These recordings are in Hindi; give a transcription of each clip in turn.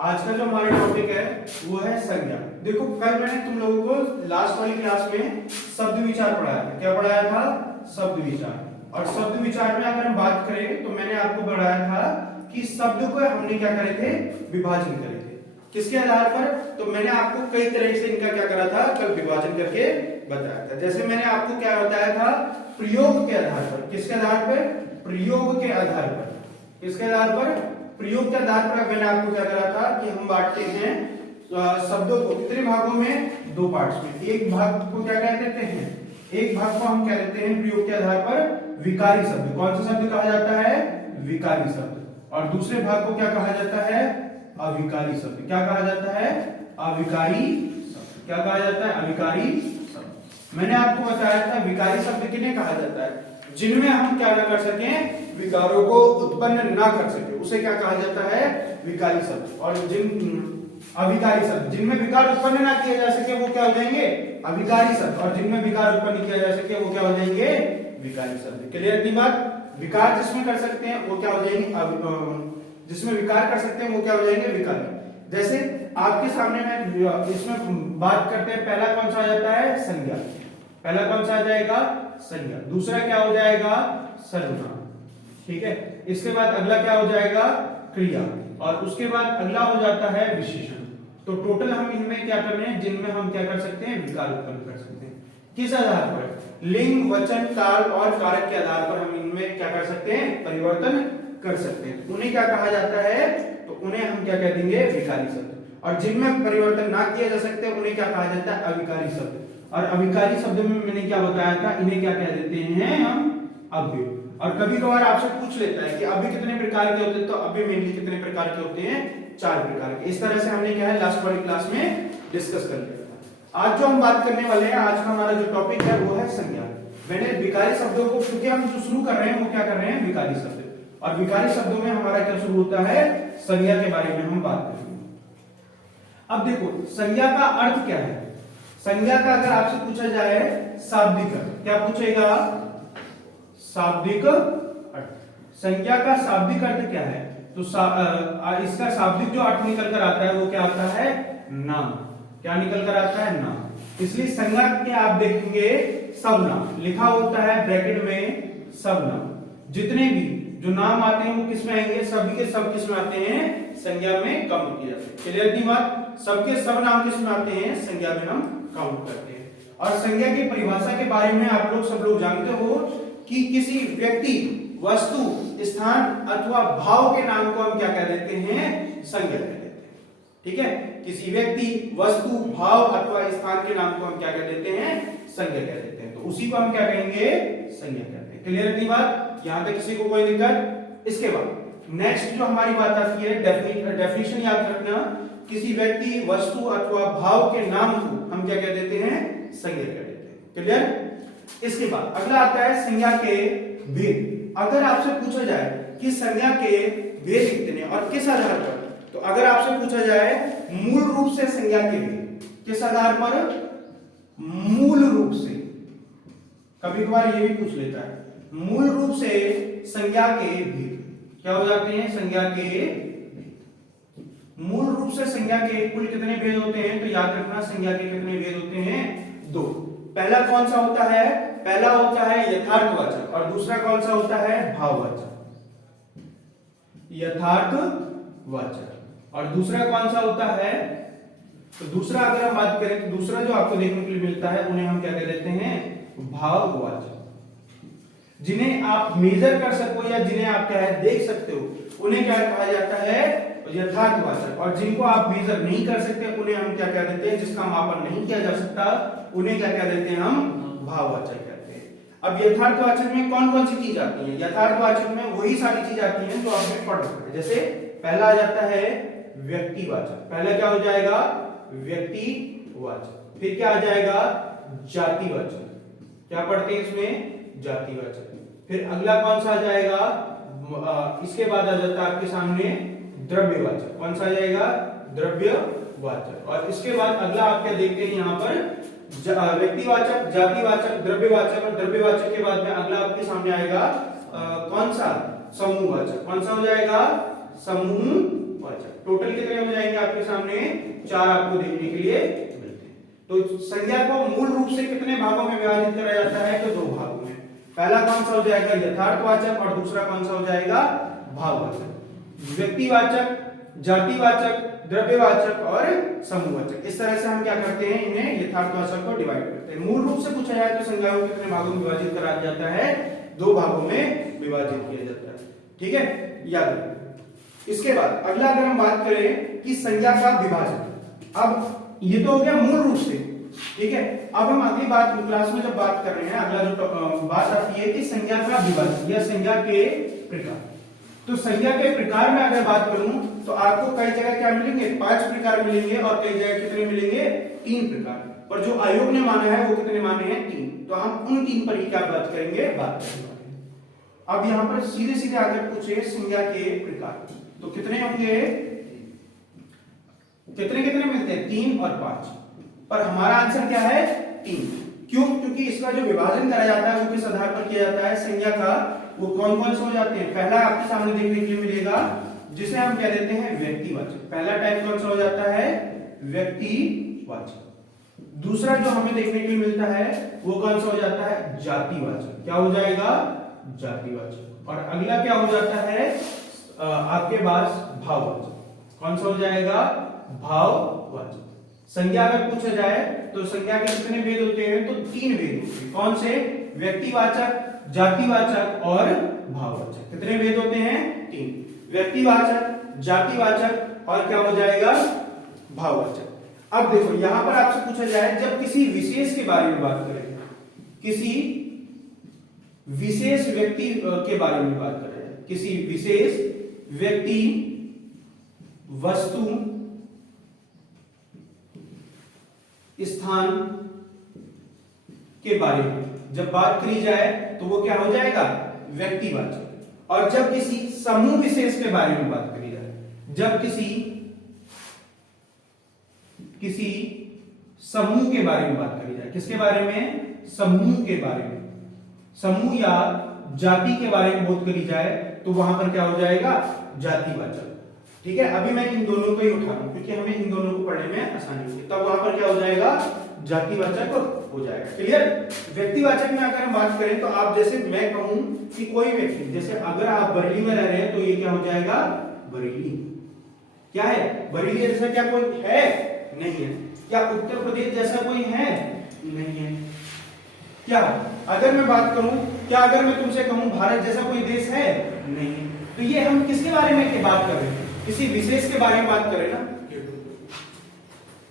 आज का जो हमारा टॉपिक है वो है संज्ञा। देखो कल मैंने तुम लोगों को लास्ट वाली क्लास में शब्द विचार पढ़ाया था। क्या पढ़ाया था? शब्द विचार। और शब्द विचार में अगर हम बात करें तो मैंने आपको बताया था कि शब्द को हमने क्या करे थे? विभाजन करे थे। किसके आधार पर? तो मैंने आपको कई तरह से इनका क्या करा था? कल विभाजन करके बताया था। जैसे मैंने आपको क्या बताया था? प्रयोग के आधार पर। किसके आधार पर? प्रयोग के आधार पर। किसके आधार पर? प्रयोग के आधार पर मैंने आपको क्या करा था कि हम बांटते हैं शब्दों को कितने भागों में? दो पार्ट्स में। एक भाग को क्या कह देते हैं? एक भाग को हम क्या कहते हैं प्रयोग के आधार पर? विकारी शब्द। कौन सा शब्द कहा जाता है? विकारी शब्द। और दूसरे भाग को क्या कहा जाता है? अविकारी शब्द। क्या कहा जाता है? अविकारी शब्द। क्या कहा जाता है? अविकारी शब्द। मैंने आपको बताया था विकारी शब्द किन्हें कहा जाता है? जिनमें हम क्या ना कर सकें? विकारों को उत्पन्न ना कर सके, उसे क्या कहा जाता है? विकारी शब्द। और अविकारी शब्द जिनमें विकार उत्पन्न ना किया जा सके वो क्या हो जाएंगे? अविकारी शब्द। और जिनमें विकार उत्पन्न किया जा सके वो क्या हो जाएंगे? विकारी शब्द। क्लियर की बात? विकार जिसमें कर सकते हैं वो क्या हो जाएंगे? जिसमें विकार कर सकते हैं वो क्या हो जाएंगे? विकारी। जैसे आपके सामने में इसमें बात करते हैं, पहला कौन सा आ जाता है? संज्ञा। पहला कौन सा आ जाएगा? संज्ञा। दूसरा क्या हो जाएगा? सर्वनाम। ठीक है। इसके बाद अगला क्या हो जाएगा? क्रिया। और उसके बाद अगला हो जाता है विशेषण। तो टोटल हम इनमें क्या कर रहे हैं? जिनमें हम क्या कर सकते हैं? विकार उत्पन्न कर सकते हैं। किस आधार पर? लिंग, वचन, काल और कारक के आधार पर हम इनमें क्या कर सकते हैं? परिवर्तन कर सकते हैं। उन्हें क्या कहा जाता है? तो उन्हें हम क्या कह देंगे? विकारी शब्द। और जिनमें परिवर्तन ना किया जा सकते उन्हें क्या कहा जाता है? अविकारी शब्द। और अविकारी शब्द में मैंने क्या बताया था? इन्हें क्या कह देते हैं हम? अव्यय। और कभी कभार आपसे पूछ लेता है कि अव्यय कितने प्रकार के होते हैं? तो अव्यय मेनली कितने प्रकार के होते हैं? 4 प्रकार के। इस तरह से हमने क्या है लास्ट वाली क्लास में डिस्कस कर लिया था। आज जो हम बात करने वाले हैं, आज का हमारा जो टॉपिक है वो है संज्ञा। मैंने विकारी शब्दों को, क्योंकि हम जो शुरू कर रहे हैं वो क्या कर रहे हैं? विकारी शब्द। और विकारी शब्दों में हमारा क्या शुरू होता है? संज्ञा के बारे में हम बात करेंगे। अब देखो संज्ञा का अर्थ क्या है? संज्ञा का अगर आपसे पूछा जाए शाब्दिक अर्थ, क्या पूछेगा? शाब्दिक अर्थ। संज्ञा का शाब्दिक अर्थ क्या है? तो इसका शाब्दिक जो अर्थ निकल कर आता है वो क्या आता है? नाम। क्या निकल कर आता है? नाम। इसलिए संज्ञा के आप देखेंगे सब नाम लिखा होता है ब्रैकेट में, सब नाम। जितने भी जो नाम आते हैं वो किसमें आएंगे? सभी के सब किसमें आते हैं? संज्ञा में काउंट किया जाता है। क्लियर की बात? सबके सब नाम किसमें आते हैं? संज्ञा में हम काउंट करते हैं। और संज्ञा की परिभाषा के बारे में आप लोग सब लोग जानते हो कि किसी व्यक्ति, वस्तु, स्थान अथवा भाव के नाम को हम क्या कह देते हैं? संज्ञा कह देते हैं। ठीक है। किसी व्यक्ति, वस्तु, भाव अथवा स्थान के नाम को हम क्या कह देते हैं? संज्ञा कह देते हैं। तो उसी को हम क्या कहेंगे? संज्ञा कहते हैं। क्लियर की बात? यहां तक किसी को कोई दिक्कत? इसके बाद नेक्स्ट जो हमारी बात आती है डेफिनेशन याद रखना। किसी व्यक्ति, वस्तु अथवा भाव के नाम को हम क्या कह देते हैं? संज्ञा कह देते हैं। क्लियर? इसके बाद अगला आता है संज्ञा के भेद। अगर आपसे पूछा जाए कि संज्ञा के भेद कितने और किस आधार पर, तो अगर आपसे पूछा जाए मूल रूप से संज्ञा के भेद, किस आधार पर? मूल रूप से। कभी कभार ये भी पूछ लेता है मूल रूप से संज्ञा के भेद क्या हो जाते हैं? संज्ञा के मूल रूप से संज्ञा के कुल कितने भेद होते हैं? तो याद रखना संज्ञा के कितने भेद होते हैं? 2। पहला कौन सा होता है? पहला होता है यथार्थवाचक और दूसरा कौन सा होता है? भाववाचक। यथार्थवाचक और दूसरा कौन सा होता है? तो दूसरा अगर हम बात करें तो दूसरा जो आपको देखने के लिए मिलता है उन्हें हम क्या कह देते हैं? भाववाचक। जिन्हें आप मेजर कर सको या जिन्हें आप क्या है देख सकते हो उन्हें क्या कहा जाता है? यथार्थवाचक। और जिनको आप मेजर नहीं कर सकते उन्हें हम क्या कह देते हैं? जिसका मापन नहीं किया जा सकता उन्हें क्या कह देते हैं? हम भाववाचक कहते हैं। अब यथार्थवाचक में कौन कौन सी चीज आती है? यथार्थवाचक में वही सारी चीज आती है जो आपने पढ़ रखा है। जैसे पहला आ जाता है व्यक्तिवाचक। पहला क्या हो जाएगा? व्यक्तिवाचक। फिर क्या आ जाएगा? जातिवाचक। क्या पढ़ते हैं इसमें? जातिवाचक। फिर अगला कौन सा आ जाएगा? इसके बाद आ जाता है आपके सामने द्रव्यवाचक। कौन सा आ जाएगा? द्रव्यवाचक। और इसके बाद अगला आप क्या देखते हैं यहाँ पर? व्यक्तिवाचक, जातिवाचक, द्रव्यवाचक। और द्रव्यवाचक के बाद में अगला आपके सामने आएगा कौन सा? समूहवाचक। कौन सा हो जाएगा? समूहवाचक। वाचक। टोटल कितने हो जाएंगे आपके सामने? 4 आपको देखने के लिए मिलते हैं। तो संज्ञा को मूल रूप से कितने भागों में विभाजित करा जाता है? तो 2 भागों में। पहला कौन सा हो जाएगा? यथार्थवाचक, और दूसरा कौन सा हो जाएगा? भाववाचक। व्यक्तिवाचक, जातिवाचक, द्रव्यवाचक और समूहवाचक। इस तरह से हम क्या करते हैं? इन्हें यथार्थवाचक को डिवाइड करते हैं। मूल रूप से पूछा जाए तो संज्ञा को कितने भागों में विभाजित करा जाता है? 2 भागों में विभाजित किया जाता है। ठीक है, याद रखिए। इसके बाद अगला अगर हम बात करें कि संज्ञा का विभाजन, अब ये तो हो गया मूल रूप से। ठीक है, अब हम अगली बात क्लास में जब बात कर रहे हैं, अगला जो बात आती है कि संज्ञा का विभाजन या संज्ञा के प्रकार। तो संज्ञा के प्रकार में अगर बात करूं तो आपको कई जगह क्या मिलेंगे? 5 प्रकार मिलेंगे, और कई जगह कितने मिलेंगे? 3 प्रकार। पर जो आयोग ने माना है वो कितने माने हैं? 3। तो हम उन 3 पर ही क्या बात करेंगे? बात करेंगे। अब यहां पर सीधे सीधे आगे पूछे संज्ञा के प्रकार, तो कितने होंगे? कितने कितने मिलते हैं? 3 और 5। पर हमारा आंसर क्या है? 3। क्यों? क्योंकि इसका जो विभाजन करा जाता है वो किस आधार पर किया जाता है? संज्ञा का वो कौन कौन से हो जाते हैं? पहला आपके सामने देखने के लिए मिलेगा जिसे हम कह देते हैं व्यक्तिवाचक। पहला टाइप कौन सा हो जाता है? व्यक्तिवाचक। दूसरा जो हमें देखने के लिए मिलता है वो कौन सा हो जाता है? जातिवाचक। क्या हो जाएगा? जातिवाचक। और अगला क्या हो जाता है आपके पास? भाववाचक। कौन सा हो जाएगा? भाववाचक। संज्ञा अगर पूछा जाए तो संज्ञा के कितने भेद होते हैं? तो 3 भेद होते हैं। कौन से? व्यक्तिवाचक, जातिवाचक और भाववाचक। कितने भेद होते हैं? 3। व्यक्तिवाचक, जातिवाचक और क्या हो जाएगा? भाववाचक। अब देखो यहां पर आपसे पूछा जाए जब किसी विशेष के बारे में बात करें, किसी विशेष व्यक्ति के बारे में बात करें, किसी विशेष व्यक्ति, वस्तु, स्थान के बारे में जब बात करी जाए तो वो क्या हो जाएगा? व्यक्तिवाचक। और जब किसी समूह विशेष के बारे में बात करी जाए, जब किसी समूह के बारे में बात करी जाए, किसके बारे में? समूह के बारे में, समूह या जाति के बारे में बात करी जाए तो वहां पर क्या हो जाएगा? जातिवाचक। ठीक है, अभी मैं इन दोनों को ही उठा रहा हूं क्योंकि हमें इन दोनों को पढ़ने में आसानी होगी। तब वहां पर क्या हो जाएगा? जातिवाचक हो जाएगा। क्लियर? व्यक्तिवाचक में अगर हम बात करें तो आप जैसे मैं कहूं कि कोई व्यक्ति, जैसे अगर आप बरेली में रह रहे हैं तो ये क्या हो जाएगा? बरेली। क्या है? बरेली जैसा क्या कोई है? नहीं है। क्या उत्तर प्रदेश जैसा कोई है? नहीं है। क्या अगर मैं बात करूं, क्या अगर मैं तुमसे कहूं भारत जैसा कोई देश है? नहीं है। तो ये हम किसके बारे में बात कर रहे हैं? किसी विशेष के बारे में बात कर रहे हैं ना।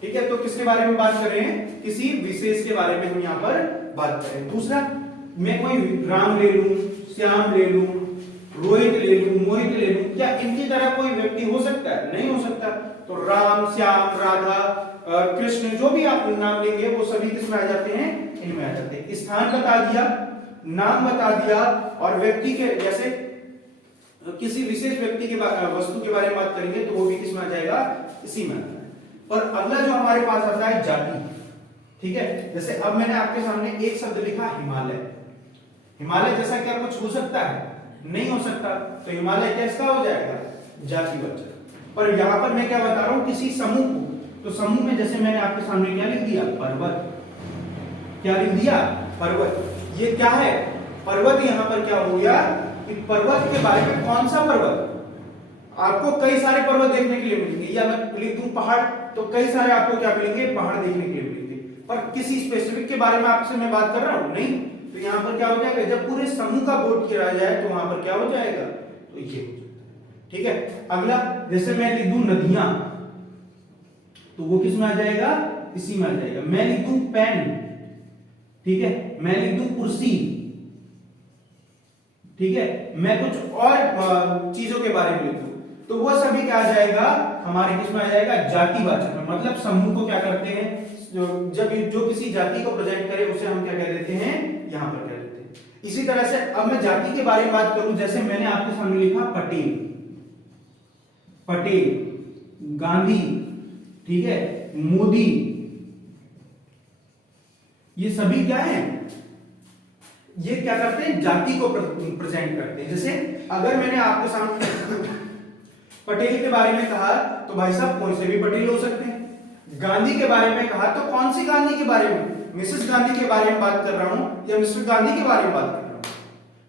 ठीक है, तो किसके बारे में बात कर रहे हैं? किसी विशेष के बारे में हम यहाँ पर बात कर रहे हैं। दूसरा, मैं कोई राम ले लूं, श्याम ले लूं, रोहित ले लूं, मोहित ले लूं, क्या इनकी तरह कोई व्यक्ति हो सकता है? नहीं हो सकता। तो राम, श्याम, राधा, कृष्ण, जो भी आप नाम लेंगे वो सभी किसमें आ जाते हैं? इनमें आ जाते हैं। स्थान बता दिया, नाम बता दिया, और व्यक्ति के जैसे किसी विशेष व्यक्ति के वस्तु के बारे में बात करेंगे तो वो भी किसमें आ जाएगा? इसी में आता है। और अगला जो हमारे पास आता है जाति। ठीक है, जैसे अब मैंने आपके सामने एक शब्द लिखा हिमालय। हिमालय जैसा क्या कुछ हो सकता है? नहीं हो सकता। तो हिमालय कैसा हो जाएगा? जातिवाचक। पर यहां पर मैं क्या बता रहा हूं? किसी समूह को। तो समूह में जैसे मैंने आपके सामने क्या लिख दिया? पर्वत। क्या लिख दिया? पर्वत। ये क्या है? पर्वत। यहां पर क्या हो गया कि पर्वत के बारे में कौन सा पर्वत? आपको कई सारे पर्वत देखने के लिए मिलेंगे, या मैं लिख दूं पहाड़ तो कई सारे आपको क्या मिलेंगे? पहाड़ देखने के लिए मिलेंगे। पर किसी स्पेसिफिक के बारे में आपसे मैं बात कर रहा हूं? नहीं। तो यहां पर क्या हो जाएगा? जब पूरे समूह का बोध किया जाए तो वहां पर क्या हो जाएगा? तो ये हो जाएगा। ठीक है, अगला जैसे मैं लिख दूं नदियां, तो वो किस में आ जाएगा? इसी में आ जाएगा। मैं लिख दूं पेन, ठीक है, मैं लिख दूं कुर्सी, ठीक है, मैं कुछ और चीजों के बारे में लिख दूं, तो वो सभी क्या आ जाएगा? हमारे किसमें आ जाएगा? जातिवाचक में। मतलब समूह को क्या करते हैं? जब जो किसी जाति को प्रेजेंट करे उसे हम क्या कह देते हैं? यहां पर कह देते हैं। इसी तरह से अब मैं जाति के बारे में बात करूं, जैसे मैंने आपके सामने लिखा पटेल, पटेल, गांधी, ठीक है, मोदी, ये सभी क्या है? ये क्या करते हैं? जाति को प्रेजेंट करते हैं। जैसे अगर मैंने आपके सामने पटेल के बारे में कहा तो भाई साहब कौन से भी पटेल हो सकते हैं। गांधी के बारे में कहा तो कौन सी गांधी के बारे में, मिसेस गांधी के बारे में बात कर रहा हूं या मिस्टर गांधी के बारे में बात कर रहा हूं।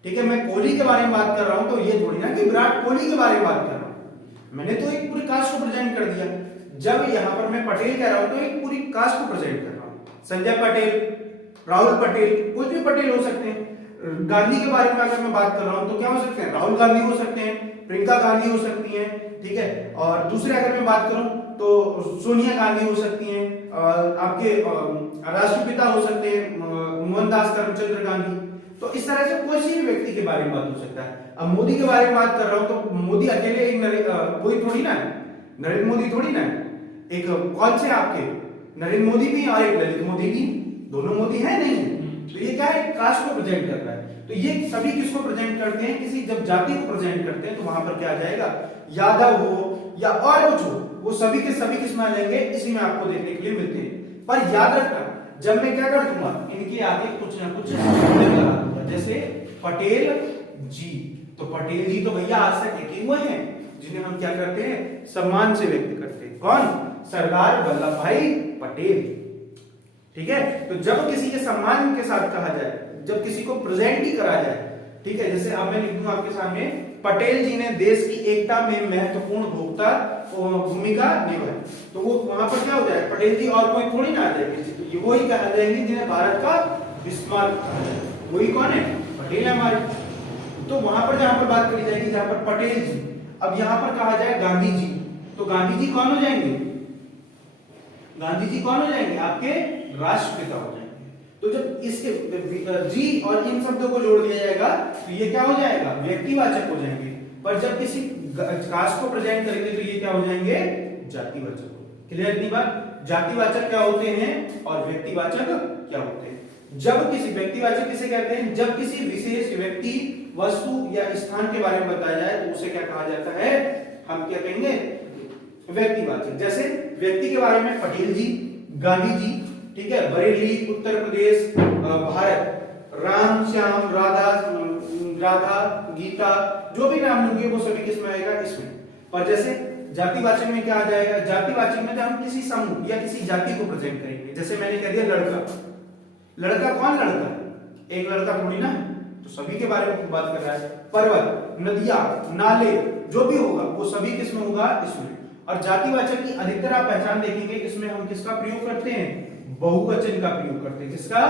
ठीक है, मैं कोहली के बारे में बात कर रहा हूं तो ये थोड़ी ना कि विराट कोहली के बारे में बात कर रहा हूं। मैंने तो एक पूरी कास्ट को प्रेजेंट कर दिया। जब यहां पर मैं पटेल कह रहा हूं तो एक पूरी कास्ट को प्रेजेंट कर रहा हूं। संजय पटेल, राहुल पटेल, कुछ भी पटेल हो सकते हैं। गांधी के बारे में अगर मैं बात कर रहा हूं तो क्या हो सकते हैं, राहुल गांधी हो सकते हैं, प्रियंका गांधी हो सकती हैं। ठीक है, और दूसरे अगर मैं बात करूं तो सोनिया गांधी हो सकती हैं, आपके राष्ट्रपिता हो सकते हैं मोहनदास करमचंद्र गांधी। तो इस तरह से कोई सी भी व्यक्ति के बारे में बात हो सकता है। अब मोदी के बारे में बात कर रहा हूं तो मोदी अकेले एक कोई थोड़ी ना है, नरेंद्र मोदी थोड़ी ना है। एक कौन से आपके नरेंद्र मोदी भी और एक ललित मोदी भी, दोनों मोदी है नहीं। तो ये क्या है, कास्ट को प्रेजेंट कर रहा है। तो ये सभी किसको प्रेजेंट करते हैं, किसी जब जाति को प्रेजेंट करते हैं तो वहां पर क्या आ जाएगा, यादव हो या और कुछ हो, वो सभी के सभी किस में आ जाएंगे, इसी में आपको देखने के लिए मिलते हैं। पर याद रखना, जब मैं क्या कर दूंगा, इनके आगे कुछ ना कुछ लगा दूंगा, जैसे पटेल जी, तो पटेल जी तो भैया आज तक एक ही हुए हैं जिन्हें हम क्या करते हैं, सम्मान से व्यक्त करते हैं। कौन, सरदार वल्लभ भाई पटेल। ठीक है, तो जब किसी के सम्मान के साथ कहा जाए, जब किसी को प्रेजेंट ही करा जाए, ठीक है, जैसे अब मैं लिख दूं आपके सामने, पटेल जी ने देश की एकता में महत्वपूर्ण भूमिका निभाई, तो वो वहां पर क्या हो जाए, पटेल जी और कोई थोड़ी ना आ जाएंगे, वो ही कहा जाएंगे जिन्हें भारत का बिस्मार्क कहा जाए, वही कौन है, पटेल है हमारे। तो वहां पर जहां पर बात करी जाएगी, जहां पर पटेल जी, अब यहां पर कहा जाए गांधी जी, तो गांधी जी कौन हो जाएंगे, गांधी जी कौन हो जाएंगे, आपके राष्ट्रपिता हो जाएंगे। तो जब इसके जी और इन शब्दों को जोड़ दिया जाएगा तो ये क्या हो जाएगा, व्यक्तिवाचक हो जाएंगे। पर जब किसी कास्ट को प्रेजेंट करेंगे तो ये क्या हो जाएंगे, जातिवाचक। क्लियर इतनी बात, जातिवाचक क्या होते हैं और व्यक्तिवाचक क्या होते हैं। जब किसी व्यक्तिवाचक किसे कहते हैं, जब किसी विशेष व्यक्ति, वस्तु या स्थान के बारे में बताया जाए तो उसे क्या कहा जाता है, हम क्या कहेंगे, व्यक्तिवाचक। जैसे व्यक्ति के बारे में पटेल जी, गांधी जी, ठीक है, बरेली उत्तर प्रदेश भारत, राम श्याम राधा गीता, जो भी नाम होंगे वो सभी किसमें आएगा, इसमें। पर जैसे जातिवाचक में क्या आ जाएगा, जातिवाचक में हम किसी समूह या किसी जाति को प्रेजेंट करेंगे। जैसे मैंने कह दिया लड़का, लड़का कौन लड़का, एक लड़का थोड़ी ना, तो सभी के बारे में बात कर रहा है। पर्वत, नदियां, नाले, जो भी होगा वो सभी किसमें होगा, इसमें। और जातिवाचक की अधिकतर आप पहचान देखेंगे, इसमें हम किसका प्रयोग करते हैं, बहुवचन का प्रयोग करते हैं। किसका,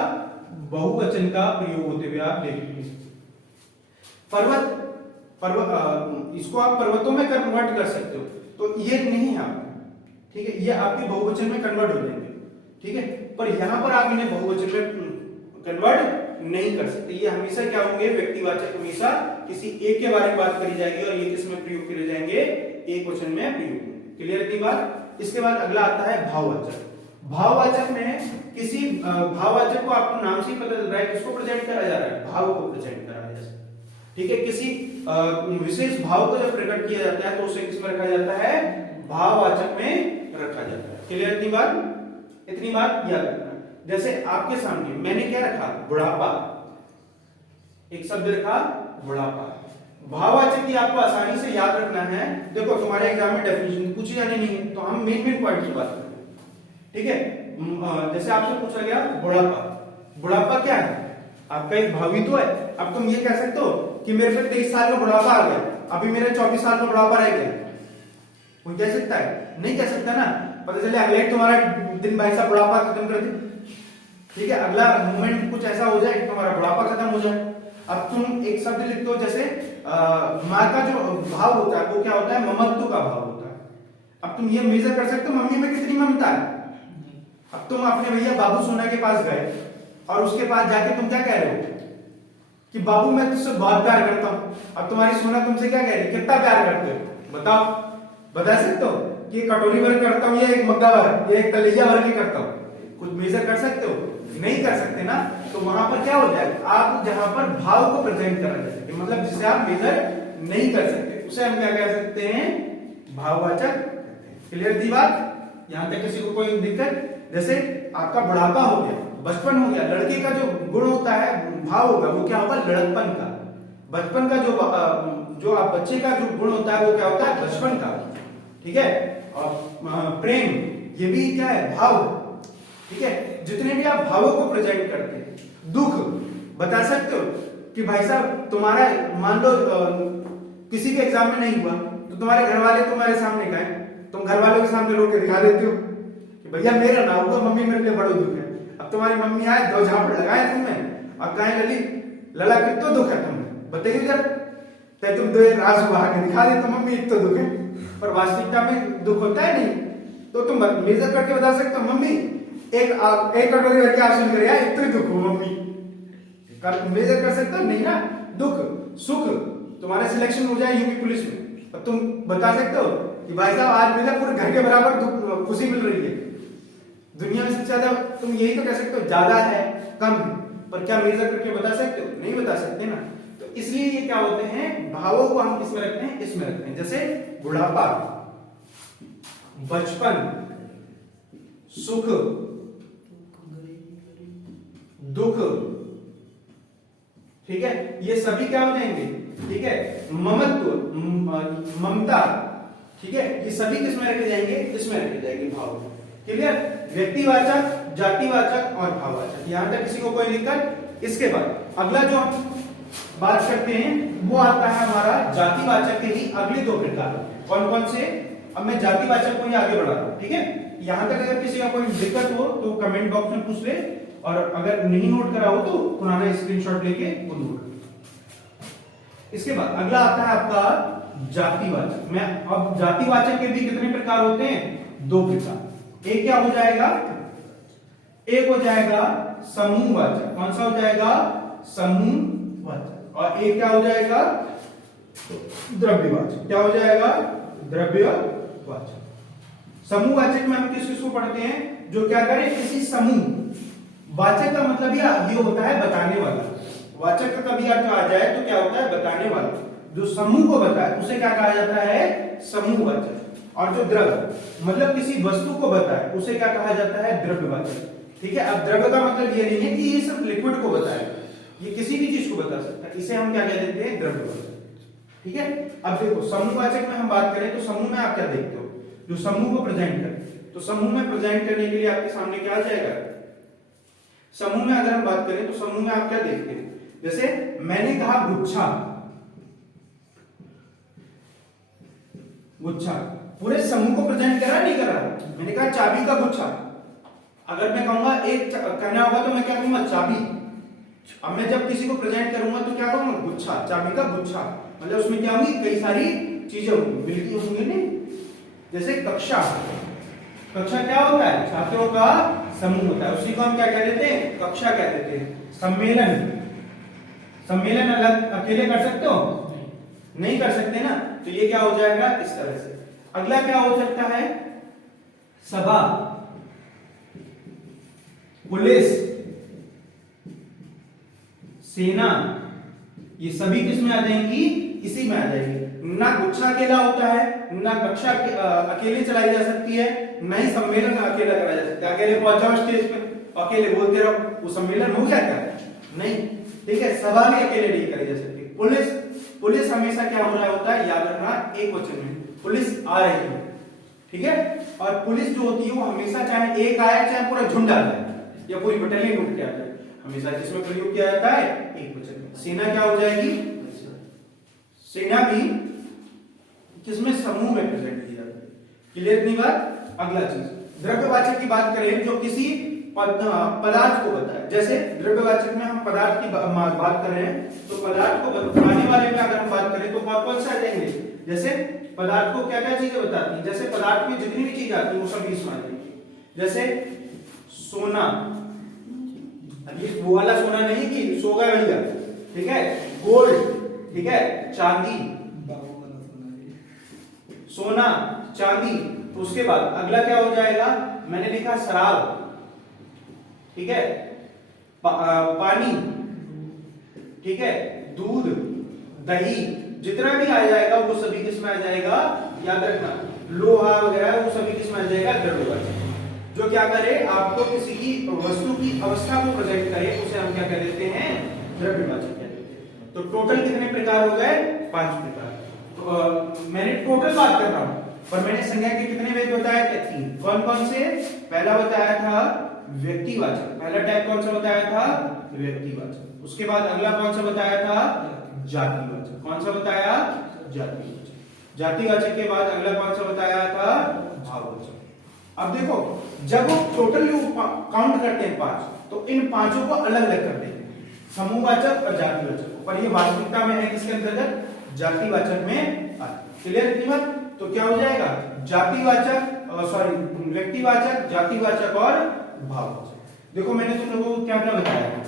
बहुवचन का प्रयोग होते हुए आप देखेंगे। पर्वत, इसको आप पर्वतों में कन्वर्ट कर सकते हो, तो ये नहीं है आप, ठीक है, ये आपके बहुवचन में कन्वर्ट हो जाएंगे, ठीक है। पर यहां पर आप इन्हें बहुवचन में कन्वर्ट नहीं कर सकते, ये हमेशा क्या होंगे, व्यक्तिवाचक। हमेशा किसी एक के बारे में बात करी जाएगी और ये किसमें प्रयोग किए जाएंगे, एक वचन में प्रयोग होंगे। क्लियर इतनी बात। इसके बाद अगला आता है भाववाचक। भाववाचक में किसी भाववाचक को आपको नाम से ही पता चल रहा है किसको प्रेजेंट करा जा रहा है, भाव को प्रेजेंट करा जा रहा है, ठीक है। किसी विशेष भाव को जब प्रकट किया जाता है तो उसे किसमें रखा जाता है, भाववाचक में रखा जाता है। क्लियर इतनी बात याद रखना। जैसे आपके सामने मैंने क्या रखा, बुढ़ापा, एक शब्द रखा बुढ़ापा। भाववाचक की आपको आसानी से याद रखना है। देखो तुम्हारे एग्जाम में डेफिनेशन पूछी जानी नहीं है, तो हम मेन पॉइंट की बात करें, ठीक है। जैसे आपसे पूछा गया बुढ़ापा, बुढ़ापा क्या है, आपका एक भावी तो है। अब तुम ये कह सकते हो कि मेरे पे 23 साल का बुढ़ापा आ गया, अभी मेरे 24 साल का बुढ़ापा रह गया, कोई कह सकता है, नहीं कह सकता ना। पता चले अगले तुम्हारा दिन भाई साहब बुढ़ापा खत्म कर दे, ठीक है, अगला मोमेंट कुछ ऐसा हो जाए कि तुम्हारा बुढ़ापा खत्म हो जाए। अब तुम एक शब्द लिखते हो, जैसे माँ का जो भाव होता है वो क्या होता है, ममत्व का भाव होता है। अब तुम ये मेजर कर सकते हो मम्मी में कितनी ममता है। अब तुम अपने भैया बाबू सोना के पास गए और उसके पास जाके तुम क्या कह रहे हो कि बाबू मैं तुझसे बहुत प्यार करता हूं। अब तुम्हारी सोना तुमसे क्या कह रही, कितना प्यार करते हो, बताओ, बता सकते हो कि एक कटोरी भर करता हूं या एक मग्गा भर या एक कलेजा भर के करता हूं, कुछ मेजर कर सकते हो, नहीं कर सकते ना। तो वहां पर क्या हो जाए, आप जहां पर भाव को प्रेजेंट करा जा सके, मतलब जिसे आप मेजर नहीं कर सकते, उसे हम क्या कह सकते हैं, भाववाचक। क्लियर थी बात, यहां तक किसी को कोई दिक्कत। जैसे आपका बुढ़ापा हो गया, बचपन हो गया, लड़के का जो गुण होता है, भाव होगा, वो क्या होगा, लड़कपन का। बचपन का जो आप बच्चे का जो गुण होता है वो क्या होता है, बचपन का। ठीक है। और प्रेम, ये भी क्या है, भाव, ठीक है। जितने भी आप भावों को प्रेजेंट करते हैं। दुख बता सकते हो कि भाई साहब तुम्हारा मान लो किसी के एग्जाम में नहीं हुआ तो तुम्हारे घर वाले तुम्हारे सामने गए, तुम घर वालों के सामने रो के दिखा देते हो कि भैया मेरा ना हुआ, मम्मी मेरे लिए बड़ा दुख है। अब तुम्हारी मम्मी आए, दो झापड़ लगाए तुम्हें और कहे लली लला कितना दुख है तुम्हें, बताइए जरा। तो तुम दो राज बहा के दिखा दे तो मम्मी इतना दुख है, पर वास्तविकता में दुख होता है नहीं। तो तुम मेजर करके बता सकते हो मम्मी एक कटोरी भर के आसन करे यार इतना दुख हो मम्मी, मेजर कर सकते हो नहीं ना। दुख सुख, तुम्हारा सिलेक्शन हो जाए यूपी पुलिस में, अब तुम बता सकते हो कि भाई साहब आज मेरा पूरे घर के बराबर खुशी मिल रही है। दुनिया में सबसे ज्यादा तुम यही तो कह सकते हो, ज्यादा है कम है, पर क्या मेजर करके बता सकते हो? नहीं बता सकते ना। तो इसलिए ये क्या होते हैं, भावों को हम किसमें रखते हैं, इसमें रखते हैं। जैसे बुढ़ापा, बचपन, सुख, दुख, ठीक है, ये सभी क्या हो जाएंगे, ठीक है। ममत्व, ममता, ठीक है, ये सभी किसमें रखे जाएंगे, इसमें रखे जाएंगे भाव। क्लियर। व्यक्तिवाचक, जातिवाचक और भाववाचक, यहां तक किसी को कोई दिक्कत? इसके बाद अगला जो हम बात करते हैं वो आता है हमारा जातिवाचक के ही अगले दो प्रकार। कौन कौन से? अब मैं जातिवाचक को ही आगे बढ़ा रहा हूं, ठीक है। यहां तक अगर किसी का कोई दिक्कत हो तो कमेंट बॉक्स में पूछ ले, और अगर नहीं नोट करा हो तो पुराना स्क्रीनशॉट लेके वो नोट कर। इसके बाद अगला आता है आपका जातिवाचक। मैं अब जातिवाचक के भी कितने प्रकार होते हैं? दो प्रकार। एक क्या हो जाएगा, एक हो जाएगा समूहवाचक। कौन सा हो जाएगा? समूहवाचक। और एक क्या हो जाएगा? द्रव्यवाचक। क्या हो जाएगा? द्रव्यवाचक। समूहवाचक में हम किस किस को पढ़ते हैं? जो क्या करे, किसी समूह। वाचक का मतलब ये होता है बताने वाला। वाचक का कभी अर्थ आ जाए तो क्या होता है? बताने वाला। जो समूह को बताए उसे क्या कहा जाता है? समूहवाचक। और जो द्रव्य मतलब किसी वस्तु को बताए उसे क्या कहा जाता है? द्रव्यवाचक। ठीक है। अब द्रव्य का मतलब ये नहीं है कि ये सिर्फ लिक्विड को बताए, ये किसी भी चीज को बता सकता है, इसे हम क्या कह देते हैं? द्रव्यवाचक। ठीक है। अब देखो समूहवाचक में हम बात करें तो समूह में आप क्या देखते हो? जो समूह को प्रेजेंट करे, तो समूह में प्रेजेंट करने के लिए आपके सामने क्या आ जाएगा? समूह में अगर हम बात करें तो समूह में आप क्या देखते हैं? जैसे मैंने कहा गुच्छा, गुच्छा पूरे समूह को प्रेजेंट करा नहीं करा? मैंने कहा चाबी का गुच्छा। अगर मैं कहूंगा एक कहना होगा तो मैं क्या कहूंगा? चाबी। अब मैं जब किसी को प्रेजेंट करूंगा तो क्या कहूंगा? गुच्छा, चाबी का गुच्छा। मतलब उसमें क्या होंगी? कई सारी चीजें होंगी, मिलती होंगी नहीं। जैसे कक्षा, कक्षा क्या होता है? छात्रों का समूह होता है, उसी को हम क्या कह देते हैं? कक्षा कह देते हैं। सम्मेलन, सम्मेलन अलग अकेले कर सकते हो? नहीं कर सकते ना, तो ये क्या हो जाएगा? इस तरह से। अगला क्या हो सकता है? सभा, पुलिस, सेना, ये सभी किस में आ जाएंगी? इसी में आ जाएंगी। ना गुच्छा अकेला होता है, ना कक्षा अकेले चलाई जा सकती है, ना ही सम्मेलन अकेला करा जा सकता है। अकेले पहुंचाओ स्टेज पे, अकेले बोलते रहो, वो सम्मेलन हो गया क्या? नहीं। ठीक है। सभा भी अकेले नहीं करी जा सकती। पुलिस, पुलिस हमेशा क्या हो रहा होता है? याद रखना, एक वचन में पुलिस आ रही है। ठीक है। और पुलिस जो होती है वो हमेशा चाहे एक आए चाहे पूरा झुंड आ जाए या पूरी बटालियन उठ के आ जाए, हमेशा किसमें प्रयोग किया जाता है? एक वचन में। सेना क्या हो जाएगी? सेना भी किसमें? समूह में प्रेजेंट की जाती है। क्लियर नहीं बात? अगला चीज द्रव्यवाचक की बात करें जो किसी पदार्थ को बताए। जैसे द्रव्यवाचक में हम पदार्थ की बात कर रहे हैं तो पदार्थ को बताने वाले में अगर हम बात करें तो कौन सा आ जाएंगे? जैसे पदार्थ को क्या क्या चीजें बताती है? जैसे पदार्थ में जितनी भी चीज आती है वो सभी इसमें आ जाएंगी। जैसे सोना, ये वो वाला सोना नहीं कि सो गए भैया, ठीक है। गोल्ड, ठीक है। चांदी, सोना, चांदी। तो उसके बाद अगला क्या हो जाएगा? मैंने लिखा शराब, ठीक है। पानी, ठीक है। दूध, दही, जितना भी आ जाएगा वो सभी किसमें आ जाएगा? याद रखना, लोहा वगैरह वो सभी किसमें आ जाएगा? द्रव्यवाचक। जो क्या करे? आपको किसी की वस्तु की अवस्था को प्रेजेंट करे उसे हम क्या कह देते हैं? द्रव्यवाचक कह देते हैं। तो टोटल कितने प्रकार हो गए? 5 प्रकार। तो मैंने टोटल बात कर रहा हूं, पर मैंने संज्ञा के कितने भेद बताए थे? 3। कौन कौन से? पहला बताया था व्यक्तिवाचक, पहला टाइप कौन सा बताया था? व्यक्तिवाचक। उसके बाद अगला कौन सा बताया था? जातिवाचक। कौन सा बताया? जातिवाचक। जातिवाचक के बाद अगला कौन सा बताया था? भाववाचक। अब देखो, जब हम टोटली काउंट करते हैं 5, तो इन पांचों को अलग अलग करते हैं, समूहवाचक और जातिवाचक। पर ये वास्तविकता में है किसके अंतर्गत? जातिवाचक में। क्लियर इतनी बात? तो क्या हो जाएगा? जातिवाचक, सॉरी, व्यक्तिवाचक, जातिवाचक और भाववाचक। देखो मैंने तुम लोगों को क्या क्या बताया।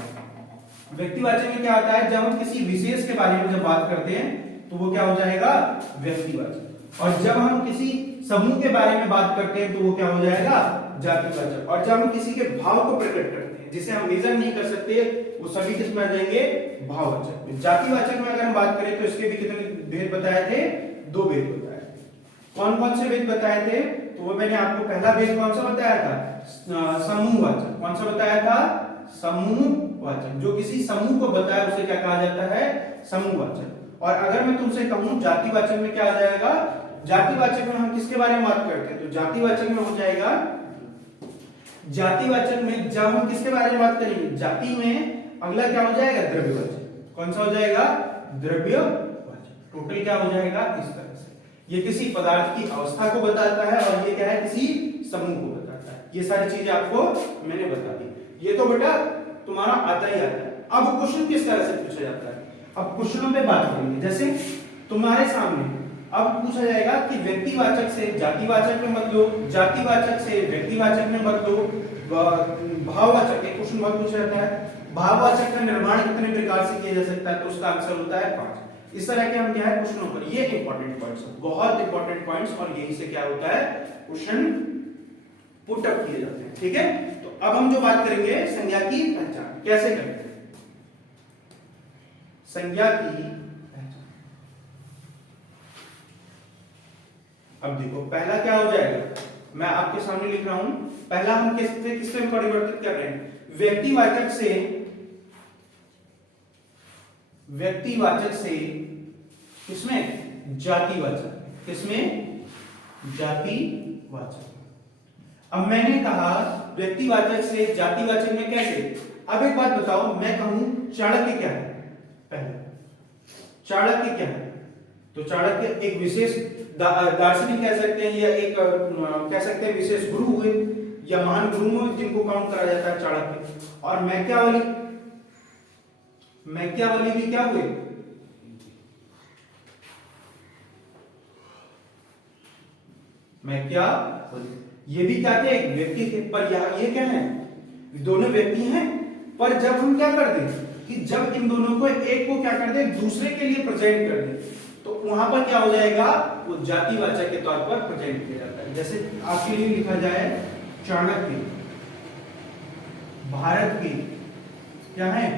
व्यक्तिवाचक में क्या होता है? जब हम किसी विशेष के बारे में जब बात करते हैं तो वो क्या हो जाएगा? व्यक्तिवाचक। और जब हम किसी समूह के बारे में बात करते हैं तो वो क्या हो जाएगा? जातिवाचक। और जब हम किसी के भाव को प्रकट करते हैं जिसे हम मेजर नहीं कर सकते, वो सभी किस में आ जाएंगे? भाववाचक। जातिवाचक में अगर हम बात करें तो इसके भी कितने भेद बताए थे? 2 भेद बताए। कौन कौन से भेद बताए थे? तो वो मैंने आपको पहला भेद कौन सा बताया था? समूहवाचक। कौन सा बताया था? समूहवाचक। जो किसी समूह को बताया उसे क्या कहा जाता है? समूहवाचक। और अगर मैं तुमसे कहूं जातिवाचक में क्या आ जाएगा? जातिवाचक में हम किसके बारे में बात करते हैं? तो जातिवाचक में हो जाएगा, जातिवाचक में जब हम किसके बारे में बात करेंगे? जाति में अगला क्या हो जाएगा? द्रव्यवाचक। कौन सा हो जाएगा? द्रव्यवाचक। टोटल क्या हो जाएगा? इस तरह से ये किसी पदार्थ की अवस्था को बताता है और ये क्या है? किसी समूह को बताता है। ये सारी चीजें आपको मैंने बता दी। ये तो बेटा तुम्हारा आता ही आता है। अब क्वेश्चन किस तरह से पूछा जाता है? अब क्वेश्चनों पे बात करेंगे। जैसे तुम्हारे सामने अब पूछा जाएगा कि व्यक्तिवाचक से जातिवाचक में बदलो, जातिवाचक से व्यक्तिवाचक में बदलो, भाववाचक। एक क्वेश्चन बहुत पूछा जाता है, भाववाचक का निर्माण कितने प्रकार से किया जा सकता है? तो उसका आंसर होता है 5। इस तरह के हम क्या है क्वेश्चनों पर, ये इंपॉर्टेंट पॉइंट्स हैं, बहुत इंपॉर्टेंट पॉइंट्स, और यही से क्या होता है? क्वेश्चन पुट अप किए जाते हैं। ठीक है, तो अब हम जो बात करेंगे संज्ञा की पहचान कैसे करेंगे। संज्ञा की पहचान, अब देखो पहला क्या हो जाएगा? मैं आपके सामने लिख रहा हूं। पहला हम किससे परिवर्तित कर रहे हैं? व्यक्तिवाचक से, व्यक्तिवाचक से किसमें? जातिवाचक। किसमें? जातिवाचक। अब मैंने कहा व्यक्तिवाचक से जातिवाचक में कैसे? अब एक बात बताओ, मैं कहूं चाणक्य क्या है? पहले चाणक्य क्या है? तो चाणक्य एक विशेष दार्शनिक कह सकते हैं, या एक कह सकते हैं विशेष गुरु हुए, या महान गुरु हुए जिनको काउंट करा जाता है चाणक्य। और मैकियावली, मैकियावली भी क्या हुए? मैकियावली ये भी क्या थे? एक व्यक्ति थे। पर यहां ये क्या है? दोनों व्यक्ति हैं, पर जब हम क्या कर दें कि जब इन दोनों को एक को क्या कर दें? दूसरे के लिए प्रेजेंट कर दें, तो वहां पर क्या हो जाएगा? वो जातिवाचक के तौर पर प्रेजेंट किया जाता है। जैसे आपके लिए लिखा जाए चाणक्य भारत के क्या है?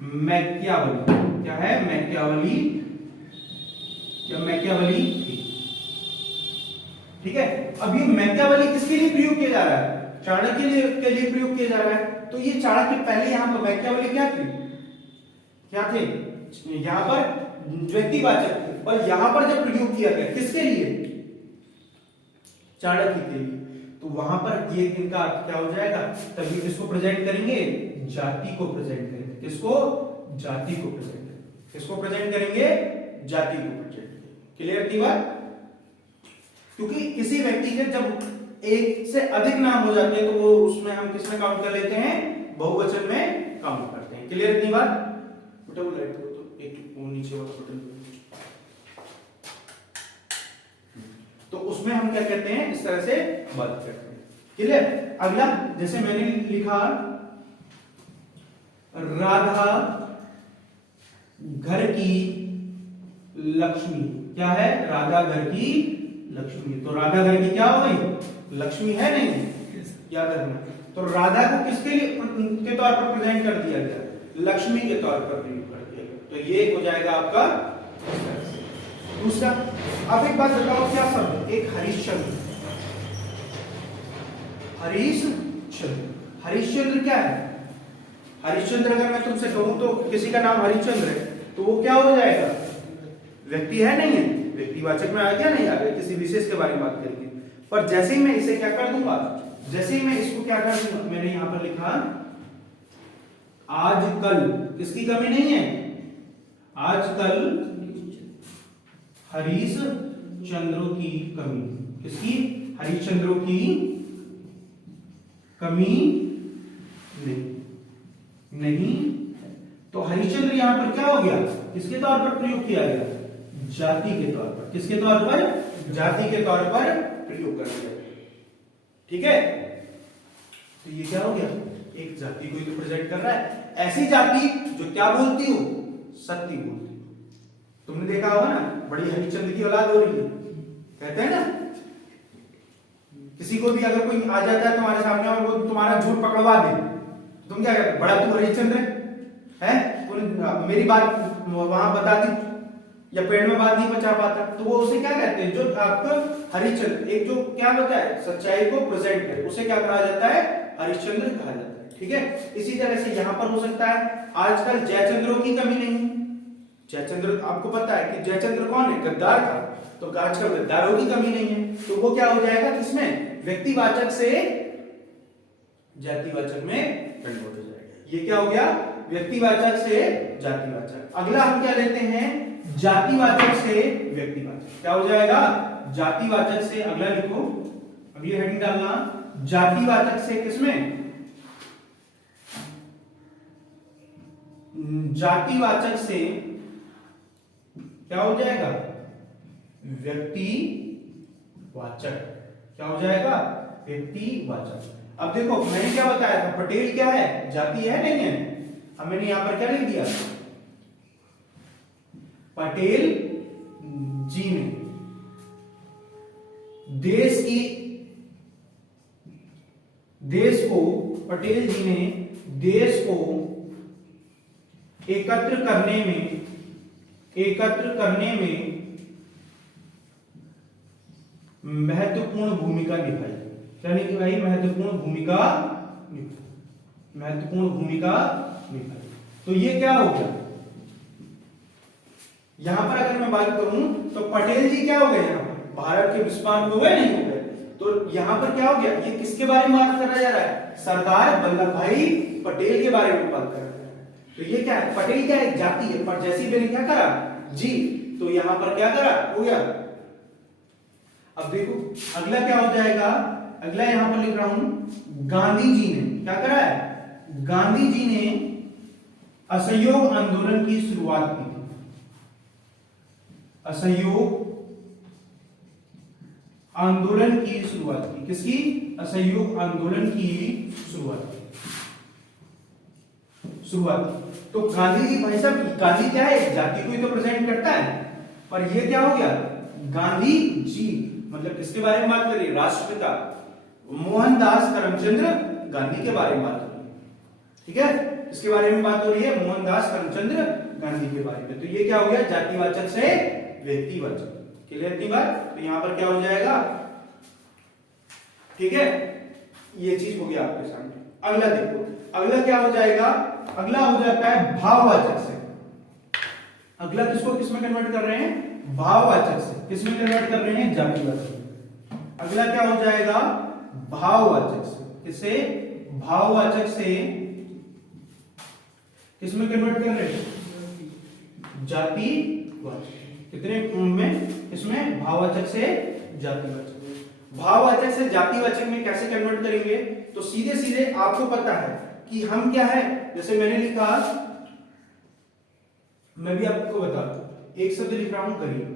मैकियावली। क्या है? मैकियावली, या मैकियावली थी। ठीक है, अब ये मैकियावली किसके लिए प्रयोग किया जा रहा है? चाणक्य के लिए प्रयोग किया जा रहा है। तो ये चाणक्य पहले यहां पर मैकियावली क्या थी? क्या थे? यहां पर व्यक्तिवाचक थे, और यहां पर जब प्रयोग किया गया किसके लिए? चाणक्य के लिए। तो वहां पर ये इनका क्या हो जाएगा? तभी किसको प्रेजेंट करेंगे? जाति को प्रेजेंट करेंगे। किसको? जाति को प्रेजेंट करेंगे। किसको प्रेजेंट करेंगे? जाति को प्रेजेंट करेंगे। क्लियर थी बात? क्योंकि किसी व्यक्ति के जब एक से अधिक नाम हो जाते हैं तो वो उसमें हम किसमें काउंट कर लेते हैं? बहुवचन में काउंट करते हैं। क्लियर थी बात? बेटा वो लाइट को तो एक नीचे वाला बटन, तो उसमें हम क्या कहते हैं? इस तरह से बात करते हैं। क्लियर? अगला जैसे मैंने लिखा राधा घर की लक्ष्मी। क्या है? राधा घर की लक्ष्मी। तो राधा घर की क्या हो गई? लक्ष्मी है नहीं? याद रखना। तो राधा को किसके लिए के तौर पर प्रेजेंट कर दिया गया? लक्ष्मी के तौर पर प्रयोग कर दिया गया। तो ये हो जाएगा आपका दूसरा। अब एक बात बताओ, क्या शब्द? एक हरिश्चंद्र। हरिश्चंद्र, हरिश्चंद्र क्या है? हरिश्चंद्र अगर मैं तुमसे कहूं तो किसी का नाम हरिश्चंद्र है तो वो क्या हो जाएगा? व्यक्ति है नहीं है? व्यक्तिवाचक में आ गया, नहीं आ गया, किसी विशेष के बारे में बात करेंगे। पर जैसे ही मैं इसे क्या कर दूंगा, जैसे ही मैं इसको क्या कर दूंगा, मैंने यहां पर लिखा आजकल, किसकी कमी नहीं है, आजकल हरीश चंद्रों की कमी, किसकी, हरीश चंद्रों की कमी नहीं। तो हरिश्चंद्र यहां पर क्या हो गया, किसके तौर पर प्रयोग किया गया, जाति के तौर पर, किसके तौर पर, जाति के तौर पर प्रयोग कर दिया। ठीक है, तो ये क्या हो गया, एक जाति को तो प्रेजेंट कर रहा है, ऐसी जाति जो क्या बोलती हो, सत्य बोलती हो। तुमने देखा होगा ना, बड़ी हरिश्चंद्र की औलाद हो रही है, कहते हैं ना, किसी को भी अगर कोई आ जाता है तुम्हारे सामने और वो तुम्हारा झूठ पकड़वा दे, तुम क्या कहते, बड़ा तू हरिश्चंद्र है, मेरी बात वहां बता दी या पेड़ में बात नहीं पहुंचा पाता, तो वो उसे क्या कहते हैं, जो आपको हरिश्चंद्र, एक जो क्या होता है सच्चाई को प्रेजेंट करे, उसे क्या कहा जाता है, हरिश्चंद्र कहा जाता है। ठीक है, इसी तरह से यहां पर हो सकता है, आजकल जयचंद्रों की कमी नहीं। जयचंद्र, आपको पता है कि जयचंद्र कौन है, गद्दार था, तो आजकल गद्दारों की कमी नहीं है, तो वो क्या हो जाएगा, किसमें, व्यक्तिवाचक से जातिवाचक में कन्वर्ट हो जाएगा। ये क्या हो गया, व्यक्तिवाचक से जातिवाचक। अगला हम क्या लेते हैं, जातिवाचक से व्यक्तिवाचक, क्या हो जाएगा, जातिवाचक से, अगला लिखो, अगली हेडिंग डालना, जातिवाचक से किसमें, जातिवाचक से क्या हो जाएगा, व्यक्तिवाचक, क्या हो जाएगा, व्यक्तिवाचक। अब देखो मैंने क्या बताया था, पटेल क्या है, जाति है नहीं है, अब मैंने यहां पर क्या लिख दिया, पटेल जी ने देश को पटेल जी ने देश को एकत्र करने में महत्वपूर्ण भूमिका निभाई, यानी कि भाई महत्वपूर्ण भूमिका निभाई। तो ये क्या हो गया, यहां पर अगर मैं बात करूं तो पटेल जी क्या हो गए, यहां पर भारत के विश्वास हो गए, नहीं हो गए, तो यहां पर क्या हो गया, ये किसके बारे में बात करा जा रहा है, सरदार वल्लभ भाई पटेल के बारे में बात कर रहा है। तो ये क्या है, पटेल क्या है, जाति है, पर जैसे ही मैंने क्या करा, जी, तो यहां पर क्या करा, हो गया। अब देखो अगला क्या हो जाएगा, अगला यहां पर लिख रहा हूं, गांधी जी ने क्या करा है, गांधी जी ने असहयोग आंदोलन की शुरुआत की, असहयोग आंदोलन की शुरुआत की, किसकी, असहयोग आंदोलन की शुरुआत तो गांधी जी, भाई साहब गांधी क्या है, जाति को ही तो प्रेजेंट करता है, पर ये क्या हो गया, गांधी जी मतलब किसके बारे में बात कर रही है, राष्ट्रपिता मोहनदास करमचंद गांधी के बारे में बात हो रही है। ठीक है, इसके बारे में बात हो रही है, मोहनदास करमचंद गांधी के बारे में। तो ये क्या हो गया, जातिवाचक से व्यक्तिवाचक। क्लियर इतनी बात, तो यहां पर क्या हो जाएगा, ठीक है, ये चीज हो गया आपके सामने। अगला देखो, अगला क्या हो जाएगा, अगला हो जाता है भाववाचक से। अगला किसको किसमें कन्वर्ट कर रहे हैं, भाववाचक से, किसमें कन्वर्ट कर रहे हैं, जातिवाचक। अगला क्या हो जाएगा, भाववाचक से, किसे, भाववाचक से किसमें कन्वर्ट कर रहे हैं, जातिवाचक। कितने में, इसमें भाववाचक से जातिवाचक। भाववाचक से जातिवाचक में कैसे कन्वर्ट करेंगे, तो सीधे सीधे आपको पता है कि हम क्या है, जैसे मैंने लिखा, मैं भी आपको बता दूं, एक शब्द लिख रहा हूं गरीब।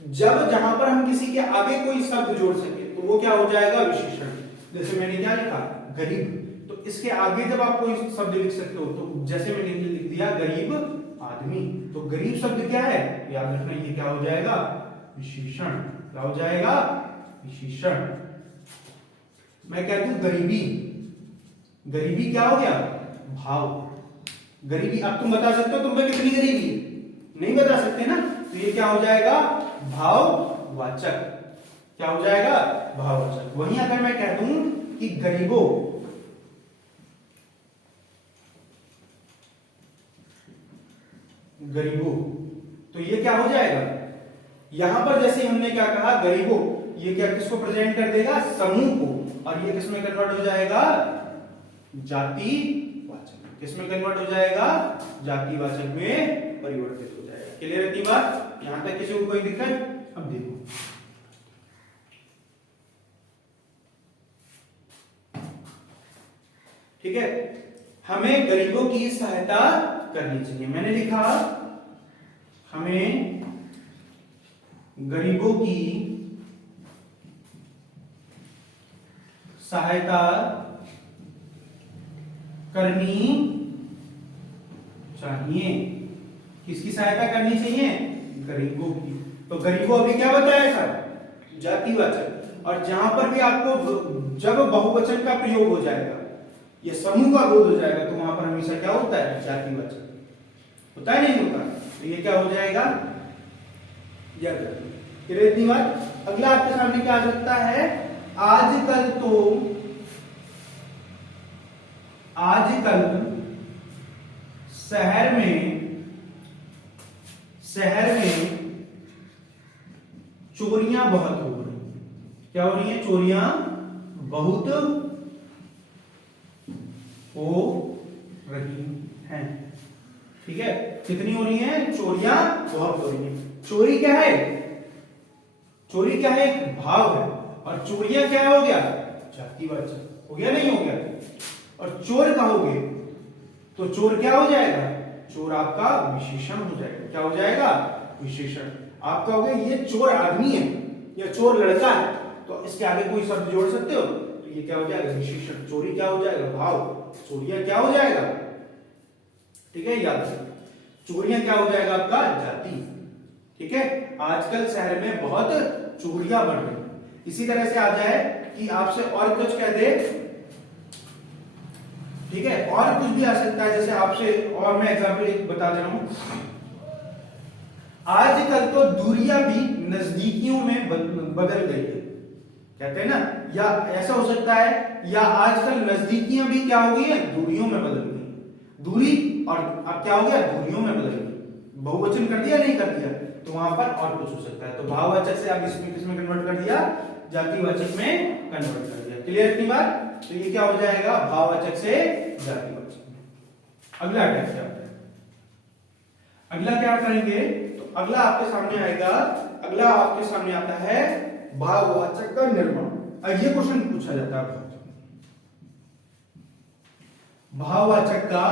जब जहां पर हम किसी के आगे कोई शब्द जोड़ सके तो वो क्या हो जाएगा, विशेषण। जैसे मैंने क्या लिखा, गरीब, तो इसके आगे जब आप कोई शब्द लिख सकते हो, तो जैसे मैंने लिख दिया गरीब आदमी, तो गरीब शब्द क्या है, याद रखना, ये क्या हो जाएगा, विशेषण। क्या हो जाएगा, विशेषण। मैं कह दूं गरीबी, गरीबी क्या हो गया, भाव। गरीबी, अब तुम बता सकते हो तुम पे कितनी गरीबी है, नहीं बता सकते ना, तो ये क्या हो जाएगा, भाववाचक। क्या हो जाएगा, भाववाचक। वहीं अगर मैं कह दूं कि गरीबों, गरीबों, तो ये क्या हो जाएगा, यहां पर जैसे हमने क्या कहा गरीबों, ये क्या किसको प्रेजेंट कर देगा, समूह को, और ये किसमें कन्वर्ट हो जाएगा, जातिवाचक। किसमें कन्वर्ट हो जाएगा, जातिवाचक में परिवर्तित हो जाएगा। क्लियर है बात, यहां तक किसी को कोई दिक्कत। अब देखो ठीक है, हमें गरीबों की सहायता करनी चाहिए। मैंने लिखा हमें गरीबों की सहायता करनी चाहिए। किसकी सहायता करनी चाहिए, गरीबों की। तो गरीबों अभी क्या बताया था, जातिवाचक। और जहां पर भी आपको जब बहुवचन का प्रयोग हो जाएगा, ये समूह का बोध हो जाएगा, तो वहां पर हमेशा क्या होता है, जातिवाचक होता है, नहीं होता। तो ये क्या हो जाएगा, याद रखिए। इतनी बात। अगला आपके सामने क्या आ सकता है, आजकल शहर में चोरियां बहुत हो रही। क्या हो रही है, चोरियां बहुत हो रही हैं। ठीक है, कितनी हो रही हैं, चोरियां बहुत हो रही हैं। चोरी क्या है, चोरी क्या है, एक भाव है। और चोरियां क्या हो गया, जातिवाचक हो गया, नहीं हो गया। और चोर कहोगे तो चोर क्या हो जाएगा, चोर आपका विशेषण हो जाएगा। क्या हो जाएगा, विशेषण। आप कहोगे ये चोर आदमी है या चोर लड़का है, तो इसके आगे कोई शब्द जोड़ सकते हो, तो ये क्या हो जाएगा, विशेषण। चोरी क्या हो जाएगा, भाव। चोरियां क्या हो जाएगा, ठीक है, याद रखिए। चोरियां क्या हो जाएगा आपका, जाति। ठीक है, आजकल शहर में बहुत चोरियां बढ़ रही। इसी तरह से आ जाए कि आपसे और कुछ कह दे, ठीक है, और कुछ भी आ सकता है। जैसे आपसे और मैं एग्जांपल एक बता दे रहा हूं, आजकल तो दूरियां भी नजदीकियों में बदल गई है, कहते हैं ना। या ऐसा हो सकता है, या आजकल नजदीकियां भी क्या हो गई है, दूरियों में बदल गई। दूरी और अब क्या हो गया, दूरियों में बदल गई। बहुवचन कर दिया, नहीं कर दिया, तो वहां पर और कुछ हो सकता है। तो भाववाचक से आप इसमें किसमें कन्वर्ट कर दिया, जातिवाचक में कन्वर्ट कर दिया। क्लियर इतनी बात। तो ये क्या हो जाएगा, भाववाचक से जातिवाचक। अगला टाइप क्या होता है, अगला क्या करेंगे, तो अगला आपके सामने आएगा, अगला आपके सामने आता है भाववाचक का निर्माण। अब ये क्वेश्चन पूछा जाता है, भाववाचक का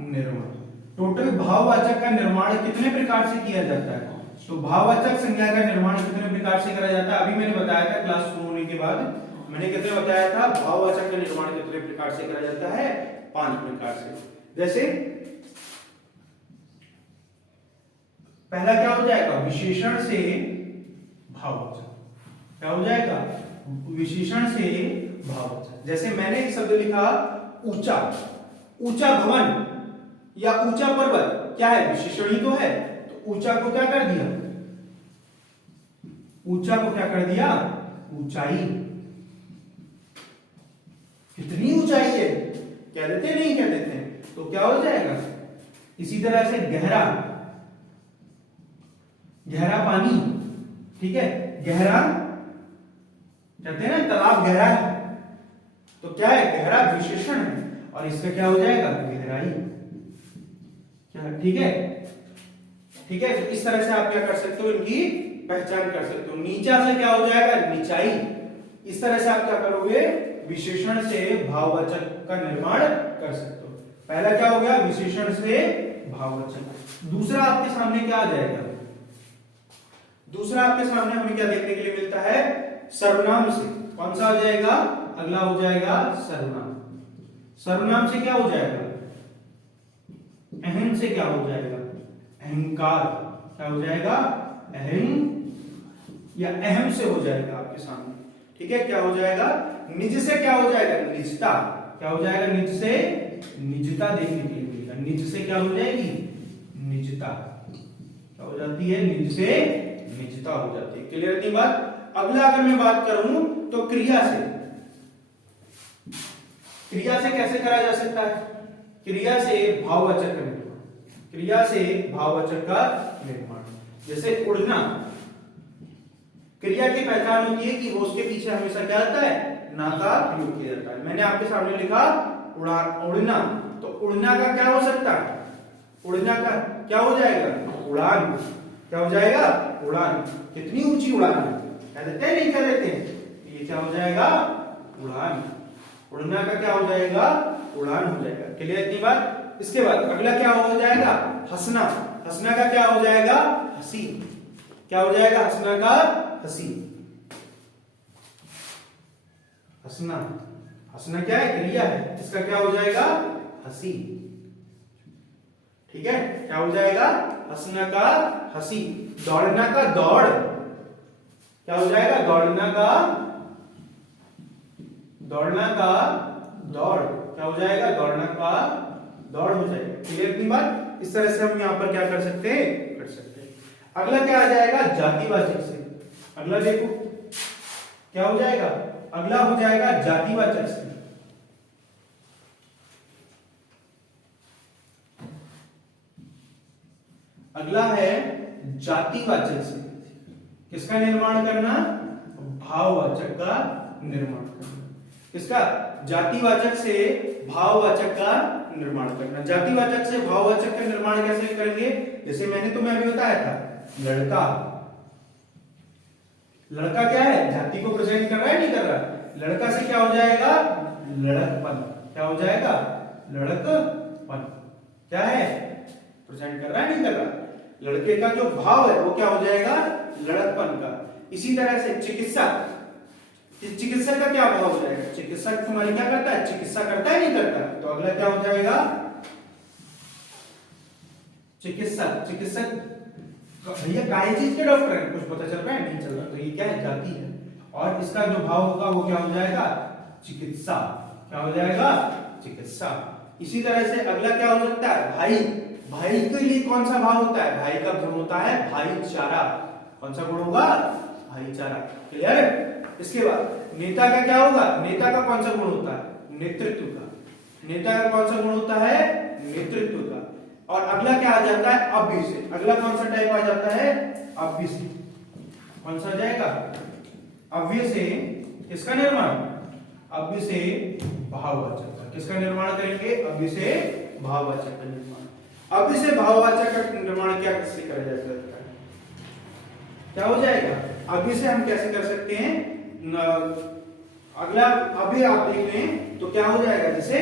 निर्माण। टोटल भाववाचक का निर्माण कितने प्रकार से किया जाता है, तो भाववाचक संज्ञा का निर्माण कितने प्रकार से करा जाता है, अभी मैंने बताया था क्लास शुरू होने के बाद, मैंने कितने बताया था, भाववाचक का निर्माण कितने प्रकार से करा जाता है, 5 प्रकार से। जैसे पहला क्या हो जाएगा, विशेषण से भाववाचक। क्या हो जाएगा, विशेषण से भाववाचक। जैसे मैंने एक शब्द लिखा ऊंचा, ऊंचा भवन या ऊंचा पर्वत, क्या है, विशेषण ही तो है। तो ऊंचा को क्या कर दिया, ऊंचा को क्या कर दिया, ऊंचाई। कितनी ऊंचाई है, कह देते नहीं कह देते, तो क्या हो जाएगा। इसी तरह से गहरा, गहरा पानी, ठीक है, गहरा कहते हैं ना, तालाब गहरा है, तो क्या है, गहरा विशेषण है, और इसका क्या हो जाएगा, गहराई। क्या, ठीक है, ठीक है। तो इस तरह से आप क्या कर सकते हो, इनकी पहचान कर सकते हो। नीचा से क्या हो जाएगा, निचाई। इस तरह से आप क्या करोगे, विशेषण से भाववाचक का निर्माण कर सकते हो। पहला क्या हो गया, विशेषण से भाववाचक। दूसरा आपके सामने क्या आ जाएगा, दूसरा आपके सामने हमें क्या देखने के लिए मिलता है, सर्वनाम से। कौन सा हो जाएगा, अगला हो जाएगा सर्वनाम। सर्वनाम से क्या हो जाएगा, अहम से क्या हो जाएगा, अहंकार। क्या हो जाएगा, अहम या अहम से हो जाएगा आपके सामने, ठीक है। क्या हो जाएगा, निज से क्या हो जाएगा, निजता। क्या हो जाएगा, निज से निजता देखने के लिए मिलेगा। निज से क्या हो जाएगी, निजता। क्या हो जाती है, निज से निजता हो जाती है। क्लियर थी बात। अगला अगर मैं बात करूं तो क्रिया से, क्रिया से कैसे करा जा सकता है, क्रिया से भाववाचक का निर्माण। क्रिया से भाववाचक का निर्माण। जैसे उड़ना, क्रिया की पहचान होती है कि वो उसके पीछे हमेशा क्या आता है, ना का प्रयोग किया जाता है। मैंने आपके सामने लिखा उड़ना, तो उड़ना का क्या हो सकता है, उड़ना का क्या हो जाएगा, उड़ान। क्या हो जाएगा, उड़ान। कितनी ऊंची उड़ान कह देते हैं, नहीं कह देते हैं, ये क्या हो जाएगा, उड़ान। उड़ना का क्या हो जाएगा, उड़ान हो जाएगा। क्लियर इतनी बात। इसके बाद अगला क्या हो जाएगा, हंसना। हंसना का क्या हो जाएगा, हंसी। क्या हो जाएगा, हंसना का हंसी। हंसना, हंसना क्या है, क्रिया है, इसका क्या हो जाएगा, हंसी। ठीक है, क्या हो जाएगा, हंसना का हंसी। दौड़ना का दौड़। क्या हो जाएगा, दौड़ना का, दौड़ना का दौड़। क्या हो जाएगा, दौड़ना का दौड़ हो जाएगा। क्लियर इतनी बात। इस तरह से हम यहां पर क्या कर सकते हैं, कर सकते हैं। अगला क्या आ जाएगा, जातिवाचक से। अगला देखो क्या हो जाएगा, अगला हो जाएगा जातिवाचक से। अगला है जातिवाचक से। किसका निर्माण करना, भाववाचक का निर्माण करना। किसका, जातिवाचक से भाववाचक का निर्माण करना। जातिवाचक से भाववाचक का निर्माण कैसे करेंगे, जैसे मैंने तुम्हें अभी बताया था, लड़का। लड़का क्या है, जाति को प्रेजेंट कर रहा है, नहीं कर रहा। लड़का से क्या हो जाएगा, लड़कपन। क्या हो जाएगा, लड़कपन। क्या है, प्रेजेंट कर रहा है, नहीं कर रहा। लड़के का जो भाव है वो क्या हो जाएगा, लड़कपन का। इसी तरह से चिकित्सक, चिकित्सक का क्या भाव हो जाएगा, चिकित्सक तुम्हारी क्या करता है, चिकित्सा करता है, नहीं करता। तो अगला क्या हो जाएगा, चिकित्सक। चिकित्सक भैया काहे चीज के डॉक्टर है, कुछ पता चल रहा है, नहीं चल रहा, तो ये क्या है, जाति है। और इसका जो भाव होगा वो क्या हो जाएगा, चिकित्सा। क्या हो जाएगा, चिकित्सा। इसी तरह से अगला क्या हो सकता है, भाई। भाई के लिए कौन सा भाव होता है, भाई का गुण होता है भाईचारा। कौन सा गुण होगा, भाईचारा। क्लियर। इसके बाद नेता का क्या होगा, नेता का कौन सा गुण होता है, नेतृत्व का। नेता का कौन सा गुण होता है, नेतृत्व का। और अगला क्या आ जाता है, अव्यय से। अगला कौन सा टाइप आ जाता है, अव्यय से। कौन सा आ जाएगा, अव्यय से। किसका निर्माण, अव्यय से भाववाचक का। किसका निर्माण करेंगे, अव्यय से भाववाचक का निर्माण। अव्यय से भाववाचक का निर्माण क्या कैसे करा जा सकता है, क्या हो जाएगा, अव्यय से हम कैसे कर सकते हैं। अगला अव्यय आप देख लें तो क्या हो जाएगा, जैसे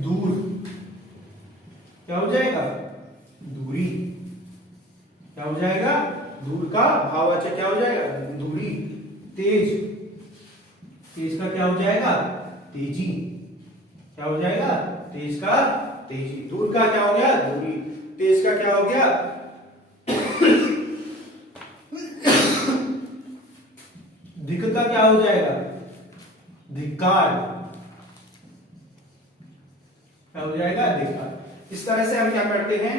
दूर। क्या हो जाएगा, दूरी। क्या हो जाएगा, दूर का भाववाचक क्या हो जाएगा, दूरी। तेज, तेज का क्या हो जाएगा, तेजी। क्या हो जाएगा, तेज का तेजी। दूर का क्या हो गया, दूरी। तेज का क्या हो गया, धिक का क्या हो जाएगा, धिक्कार। क्या हो जाएगा, धिक्कार। इस तरह से हम क्या करते हैं,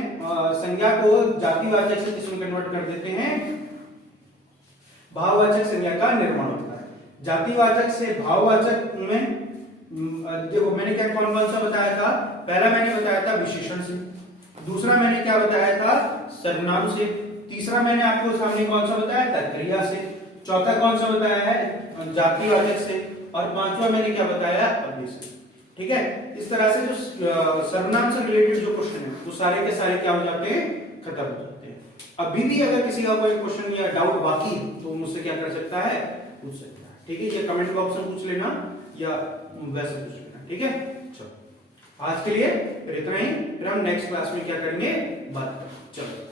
संज्ञा को जातिवाचक से किसमें कन्वर्ट कर देते हैं, भाववाचक संज्ञा का निर्माण होता है। जातिवाचक से भाववाचक में देखो मैंने क्या कौन कौन सा बताया था। पहला मैंने बताया था विशेषण से, दूसरा मैंने क्या बताया था, सर्वनाम से, तीसरा मैंने आपको सामने कौन सा बताया था, क्रिया से, चौथा कौन सा बताया है, जातिवाचक से, और पांचवा मैंने क्या बताया, अव्यय से। ठीक है। इस तरह से जो सर्वनाम से रिलेटेड जो क्वेश्चन है वो सारे के सारे क्या हो जाते हैं, खत्म हो जाते हैं। अभी भी अगर किसी का कोई क्वेश्चन या डाउट बाकी है तो मुझसे क्या कर सकता है, पूछ सकता है। ठीक है, ये कमेंट बॉक्स में पूछ लेना या वैसे पूछ लेना। ठीक है, चलो आज के लिए फिर इतना ही, फिर हम नेक्स्ट क्लास में क्या करेंगे, बात करेंगे। चलो।